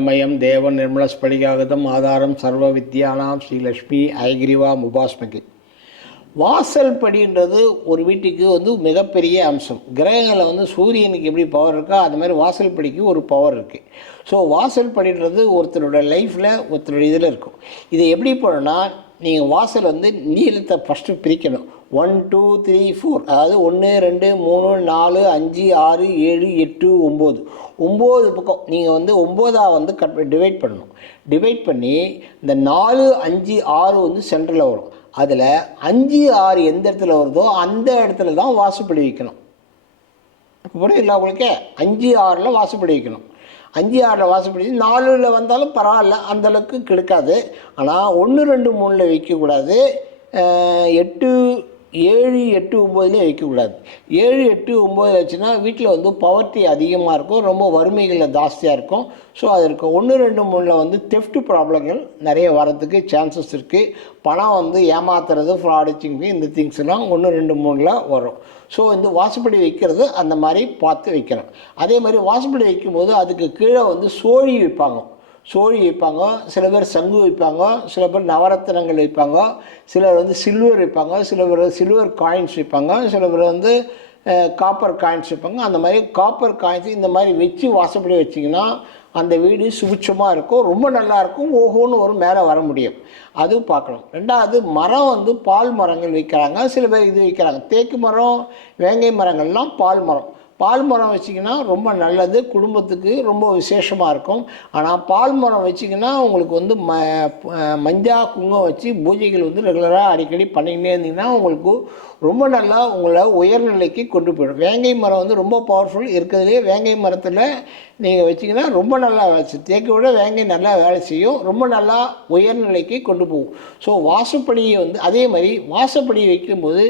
ஞானானந்தமயம் தேவ நிர்மலஸ்படிகாகதம் ஆதாரம் சர்வ வித்யானாம் ஸ்ரீலக்ஷ்மி ஐகிரிவா முபாஸ்மகி. வாசல் படின்றது ஒரு வீட்டுக்கு மிகப்பெரிய அம்சம். கிரகங்களில் சூரியனுக்கு எப்படி பவர் இருக்கோ அது மாதிரி வாசல் படிக்கு ஒரு பவர் இருக்குது. ஸோ வாசல் படின்றது ஒருத்தரோட லைஃப்பில் ஒருத்தரோட இதில் இருக்கும். இதை எப்படி போனால் நீங்கள் வாசல் நீளத்தை ஃபஸ்ட்டு பிரிக்கணும். 1 2 3 4, அதாவது 1 2 3 4 5 6 7 8 9 9 பக்கம் நீங்கள் 9ஆக டிவைட் பண்ணணும். டிவைட் பண்ணி இந்த 4 5 6 சென்டரில் வரும். அதில் 5 6 எந்த இடத்துல வருதோ அந்த இடத்துல தான் வாசப்படி வைக்கணும். இப்போ இல்லை உங்களுக்கு 5 6 வாசப்படி வைக்கணும். 5 6 வாசப்படி 4 வந்தாலும் பரவாயில்ல, அந்தளவுக்கு கெடுக்காது. ஆனால் 1 2 3 வைக்கக்கூடாது. 8 7 8 9 வைக்கக்கூடாது. 7 8 9 வச்சுன்னா வீட்டில் பவர்ட்டி அதிகமாக இருக்கும், ரொம்ப வறுமைகளில் ஜாஸ்தியாக இருக்கும். ஸோ அது இருக்கும். 1 2 3 தெஃப்ட் ப்ராப்ளங்கள் நிறைய வரதுக்கு சான்சஸ் இருக்குது. பணம் ஏமாத்துறது, ஃப்ராடிச்சிங், இந்த திங்ஸ்லாம் 1 2 3 வரும். ஸோ வாசப்படி வைக்கிறது அந்த மாதிரி பார்த்து வைக்கிறோம். அதே மாதிரி வாசப்படி வைக்கும்போது அதுக்கு கீழே சோழி வைப்பாங்க. சோழி வைப்பாங்க, சில பேர் சங்கு வைப்பாங்க, சில பேர் நவரத்தினங்கள் வைப்பாங்க, சிலர் சில்வர் வைப்பாங்க, சில பேர் சில்வர் காயின்ஸ் வைப்பாங்க, சில பேர் காப்பர் காயின்ஸ் வைப்பாங்க. அந்த மாதிரி காப்பர் காயின்ஸ் இந்த மாதிரி வச்சு வாசப்படி வச்சிங்கன்னா அந்த வீடு சுபிட்சமாக இருக்கும், ரொம்ப நல்லாயிருக்கும், ஓஹோன்னு ஒரு மேலே வர முடியும். அதுவும் பார்க்கணும். ரெண்டாவது மரம் பால் மரங்கள் வைக்கிறாங்க, சில பேர் இது வைக்கிறாங்க. தேக்கு மரம், வேங்கை மரங்கள்லாம் பால் மரம். பால் மரம் வச்சிங்கன்னா ரொம்ப நல்லது, குடும்பத்துக்கு ரொம்ப விசேஷமாக இருக்கும். ஆனால் பால் மரம் வச்சிங்கன்னா உங்களுக்கு மஞ்சா குங்குமம் வச்சு பூஜைகள் ரெகுலராக அடிக்கடி பண்ணிக்கிட்டே இருந்தீங்கன்னா உங்களுக்கு ரொம்ப நல்லா உங்களை உயர்நிலைக்கு கொண்டு போயிடும். வேங்கை மரம் ரொம்ப பவர்ஃபுல். இருக்கிறதுலேயே வேங்கை மரத்தில் நீங்கள் வச்சிங்கன்னா ரொம்ப நல்லா வேலை செய்யும். தேக்கை விட வேங்கை நல்லா வேலை செய்யும், ரொம்ப நல்லா உயர்நிலைக்கு கொண்டு போகும். ஸோ வாசப்படியை அதே மாதிரி வாசப்படி வைக்கும்போது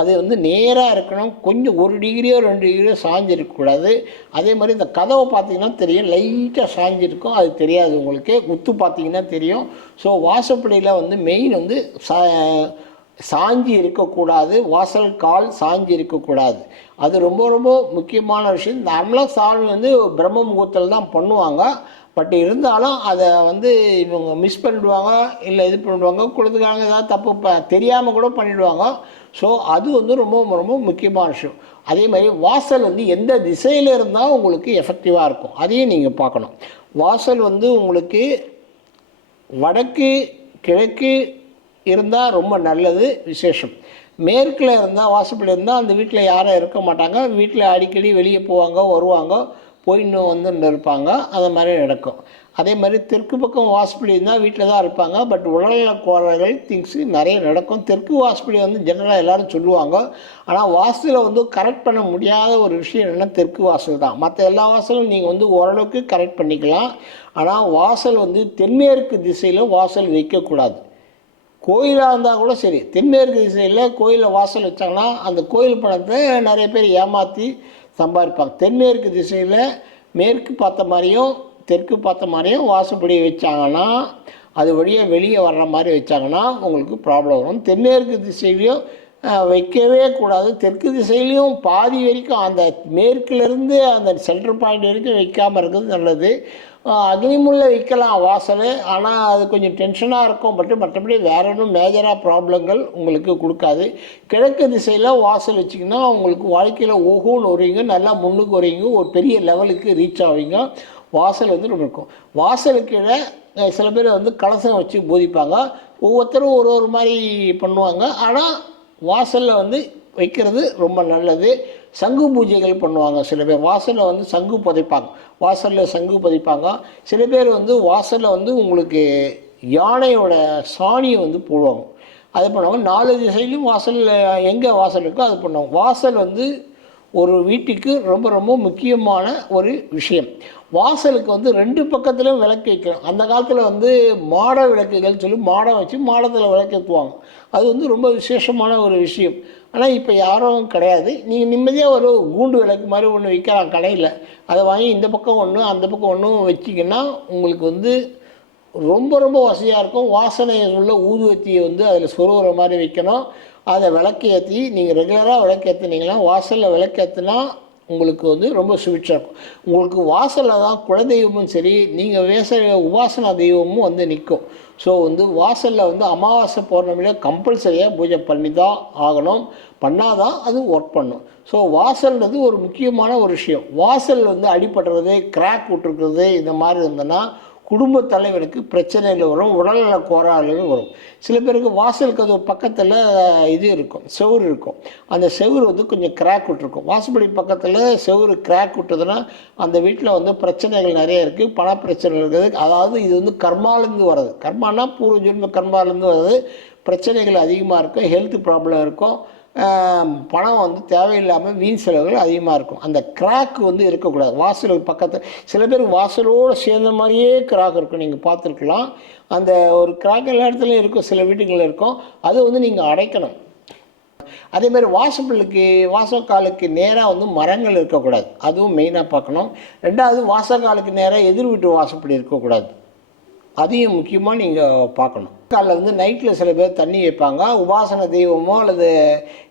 அது நேராக இருக்கணும். கொஞ்சம் 1 டிகிரியோ 2 டிகிரியோ சாஞ்சிருக்கக்கூடாது. அதே மாதிரி இந்த கதவை பார்த்திங்கன்னா தெரியும், லைட்டாக சாஞ்சிருக்கும், அது தெரியாது உங்களுக்கு. குத்து பார்த்திங்கன்னா தெரியும். ஸோ வாசப்படியில் மெயின் சாஞ்சி இருக்கக்கூடாது. வாசல் கால் சாஞ்சி இருக்கக்கூடாது. அது ரொம்ப ரொம்ப முக்கியமான விஷயம். நார்மலாக சாமி பிரம்ம முகூர்த்தத்தில் தான் பண்ணுவாங்க. பட் இருந்தாலும் அதை இவங்க மிஸ் பண்ணிடுவாங்க, இல்லை இது பண்ணிடுவாங்க, கொடுத்துக்காங்க, ஏதாவது தப்பு தெரியாமல் கூட பண்ணிவிடுவாங்க. ஸோ அது ரொம்ப ரொம்ப முக்கியமான விஷயம். அதே மாதிரி வாசல் எந்த திசையில் இருந்தால் உங்களுக்கு எஃபெக்டிவாக இருக்கும் அதையும் நீங்கள் பார்க்கணும். வாசல் உங்களுக்கு வடக்கு கிழக்கு இருந்தால் ரொம்ப நல்லது, விசேஷம். மேற்கில் இருந்தால் வாசப்படி இருந்தால் அந்த வீட்டில் யாரும் இருக்க மாட்டாங்க. வீட்டில் அடிக்கடி வெளியே போவாங்க, வருவாங்க, போயின்னு இருப்பாங்க, அந்த மாதிரி நடக்கும். அதே மாதிரி தெற்கு பக்கம் வாசப்படி இருந்தால் வீட்டில் தான் இருப்பாங்க. பட் உடல்நல கோளாறுகள் திங்ஸு நிறைய நடக்கும். தெற்கு வாசப்படி ஜெனரலாக எல்லோரும் சொல்லுவாங்க. ஆனால் வாசலில் கரெக்ட் பண்ண முடியாத ஒரு விஷயம் என்னென்னா தெற்கு வாசல் தான். மற்ற எல்லா வாசலும் நீங்கள் ஓரளவுக்கு கரெக்ட் பண்ணிக்கலாம். ஆனால் வாசல் தென்மேற்கு திசையில் வாசல் வைக்கக்கூடாது. கோயிலாக இருந்தால் கூட சரி, தென்மேற்கு திசையில் கோயிலில் வாசல் வச்சாங்கன்னா அந்த கோயில் பணத்தை நிறைய பேர் ஏமாற்றி சம்பாதிப்பாங்க. தென்மேற்கு திசையில் மேற்கு பார்த்த மாதிரியும் தெற்கு பார்த்த மாதிரியும் வாசப்படி வச்சாங்கன்னா, அது வழியாக வெளியே வர்ற மாதிரி வச்சாங்கன்னா உங்களுக்கு ப்ராப்ளம் வரும். தென்மேற்கு திசையிலையும் வைக்கவே கூடாது. தெற்கு திசையிலையும் பாதி வரைக்கும் அந்த மேற்கிலேருந்து அந்த சென்ட்ரல் பாயிண்ட் வரைக்கும் வைக்காமல் இருக்கிறது நல்லது. அக்னிமுள்ள வைக்கலாம் வாசல், ஆனால் அது கொஞ்சம் டென்ஷனாக இருக்கும். மற்றபடி வேற ஒன்றும் மேஜராக ப்ராப்ளங்கள் உங்களுக்கு கொடுக்காது. கிழக்கு திசையில் வாசல் வச்சிங்கன்னா உங்களுக்கு வாழ்க்கையில் ஓஹோன்னு வருவீங்க, நல்லா முன்னுக்கு வருவீங்க, ஒரு பெரிய லெவலுக்கு ரீச் ஆவீங்க. வாசல் ரொம்ப இருக்கும். வாசலுக்கு சில பேர் கலசம் வச்சு போதிப்பாங்க. ஒவ்வொருத்தரும் ஒரு ஒரு மாதிரி பண்ணுவாங்க. ஆனால் வாசலில் வைக்கிறது ரொம்ப நல்லது. சங்கு பூஜைகள் பண்ணுவாங்க. சில பேர் வாசலில் சங்கு புதைப்பாங்க, வாசலில் சங்கு புதைப்பாங்க. சில பேர் வாசலில் உங்களுக்கு யானையோட சாணியை போடுவாங்க. அது பண்ணுவாங்க. 4 திசையிலும் வாசலில் எங்கே வாசல் இருக்கோ அது பண்ணுவாங்க. வாசல் ஒரு வீட்டுக்கு ரொம்ப ரொம்ப முக்கியமான ஒரு விஷயம். வாசலுக்கு 2 பக்கத்துலேயும் விளக்கு வைக்கணும். அந்த காலத்தில் மாட விளக்குகள் சொல்லி மாடம் வச்சு மாடத்தில் விளக்கு ஏற்றுவாங்க. அது ரொம்ப விசேஷமான ஒரு விஷயம். ஆனால் இப்போ யாரும் கிடையாது. நீங்கள் நிம்மதியாக ஒரு கூண்டு விளக்கு மாதிரி ஒன்று விற்கிறாங்க கடையில், அதை வாங்கி இந்த பக்கம் ஒன்று அந்த பக்கம் ஒன்றும் வச்சிங்கன்னா உங்களுக்கு ரொம்ப ரொம்ப வசதியாக இருக்கும். வாசனையை உள்ள ஊதுவத்தியை அதில் சொருகிற மாதிரி வைக்கணும். அதை விளக்கு ஏற்றி நீங்கள் ரெகுலராக விளக்கு ஏற்றுனீங்கன்னா, வாசலில் விளக்கு ஏற்றுனா உங்களுக்கு வந்து ரொம்ப சுவிட்சாக இருக்கும். உங்களுக்கு வாசலில் தான் குலதெய்வமும் சரி, நீங்கள் உபாசனா தெய்வமும் வந்து நிற்கும். ஸோ வந்து வாசலில் வந்து அமாவாசை பௌர்ணமியில் கம்பல்சரியாக பூஜை பண்ணி தான் ஆகணும். பண்ணால் தான் அது ஒர்க் பண்ணும். ஸோ வாசல்ன்றது ஒரு முக்கியமான ஒரு விஷயம். வாசல் வந்து அடிபடுறது, கிராக் விட்டுருக்கிறது இந்த மாதிரி இருந்ததுன்னா குடும்ப தலைவருக்கு பிரச்சனைகள் வரும், உடல்நல கோளாறுகள் வரும். சில பேருக்கு வாசல் கதவு பக்கத்தில் இது இருக்கும், செவுறு இருக்கும். அந்த செவுறு வந்து கொஞ்சம் கிராக் விட்டுருக்கும். வாசப்படி பக்கத்தில் செவுறு கிராக் விட்டதுன்னா அந்த வீட்டில் வந்து பிரச்சனைகள் நிறைய இருக்குது, பண பிரச்சனை இருக்குது. அதாவது இது வந்து கர்மாலேருந்து வர்றது. கர்மானா பூர்வ ஜென்ம கர்மாலேருந்து வர்றது. பிரச்சனைகள் அதிகமாக இருக்கும், ஹெல்த் ப்ராப்ளம் இருக்கும், பணம் வந்து தேவையில்லாமல் வீண் செலவுகள் அதிகமாக இருக்கும். அந்த கிராக் வந்து இருக்கக்கூடாது. வாசலுக்கு பக்கத்தில் சில பேருக்கு வாசலோடு சேர்ந்த மாதிரியே கிராக் இருக்கும், நீங்கள் பார்த்துருக்கலாம். அந்த ஒரு கிராக் எல்லா இடத்துலையும் இருக்கும், சில வீட்டுகளில் இருக்கும். அது வந்து நீங்கள் அடைக்கணும். அதேமாதிரி வாசக்காலுக்கு நேராக வந்து மரங்கள் இருக்கக்கூடாது, அதுவும் மெயினாக பார்க்கணும். ரெண்டாவது வாசக்காலுக்கு நேராக எதிர் வீட்டு வாசப்படி இருக்கக்கூடாது, அதையும் முக்கியமாக நீங்கள் பார்க்கணும். காலில் வந்து நைட்டில் சில பேர் தண்ணி வைப்பாங்க, உபாசன தெய்வமோ அல்லது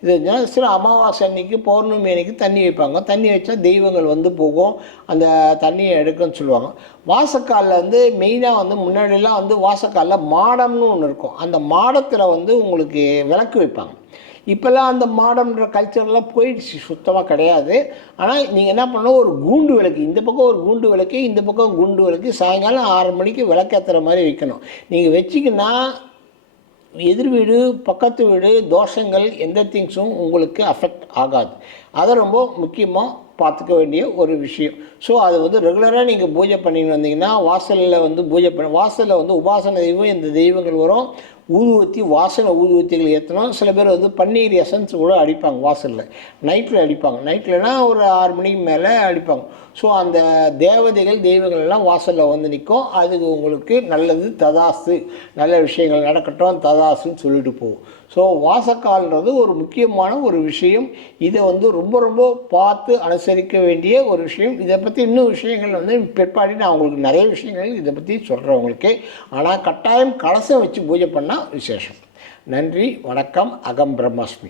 இது சில அமாவாசை அன்னைக்கு பௌர்ணமி அன்னைக்கு தண்ணி வைப்பாங்க. தண்ணி வச்சா தெய்வங்கள் வந்து போகும், அந்த தண்ணியை எடுக்குன்னு சொல்லுவாங்க. வாசக்காலில் வந்து மெயினாக வந்து முன்னாடிலாம் வந்து வாசக்காலில் மாடம்னு ஒன்று இருக்கும். அந்த மாடத்தில் வந்து உங்களுக்கு விளக்கு வைப்பாங்க. இப்போல்லாம் அந்த மாடம்ன்ற கல்ச்சர்லாம் போயிடுச்சு, சுத்தமாக கிடையாது. ஆனால் நீங்கள் என்ன பண்ணணும், ஒரு கூண்டு விளக்கு, இந்த பக்கம் ஒரு கூண்டு விளக்கு, இந்த பக்கம் குண்டு விளக்கு, சாயங்காலம் 6 மணிக்கு விளக்கேற்றுற மாதிரி வைக்கணும். நீங்கள் வச்சிங்கன்னா எதிர் வீடு, பக்கத்து வீடு, தோஷங்கள் எந்த திங்ஸும் உங்களுக்கு அஃபெக்ட் ஆகாது. அதை ரொம்ப முக்கியமாக பார்த்துக்க வேண்டிய ஒரு விஷயம். ஸோ அது வந்து ரெகுலராக நீங்கள் பூஜை பண்ணின்னு வந்தீங்கன்னா வாசலில் வந்து வாசலில் வந்து உபாசன தெய்வம் இந்த தெய்வங்கள் வரும். ஊதுவத்தி, வாசனை ஊதுவத்திகள் ஏற்றணும். சில பேர் வந்து பன்னீர் எசன்ஸ் கூட அடிப்பாங்க வாசலில், நைட்டில் அடிப்பாங்க. நைட்லனா ஒரு 6 மணிக்கு மேலே அடிப்பாங்க. ஸோ அந்த தெய்வங்கள் எல்லாம் வாசலில் வந்து நிற்கும். அதுக்கு உங்களுக்கு நல்லது, ததாசு, நல்ல விஷயங்கள் நடக்கட்டும், ததாசுன்னு சொல்லிட்டு போகும். ஸோ வாசக்கால்ன்றது ஒரு முக்கியமான ஒரு விஷயம். இதை வந்து ரொம்ப ரொம்ப பார்த்து அனுசரிக்க வேண்டிய ஒரு விஷயம். இதை பற்றி இன்னும் விஷயங்கள் வந்து பிற்பாடு நான் உங்களுக்கு நிறைய விஷயங்கள் இதை பற்றி சொல்கிறேன் உங்களுக்கு. ஆனால் கட்டாயம் கலசம் வச்சு பூஜை பண்ணால் விசேஷம். நன்றி, வணக்கம். அகம் பிரம்மாஸ்மி.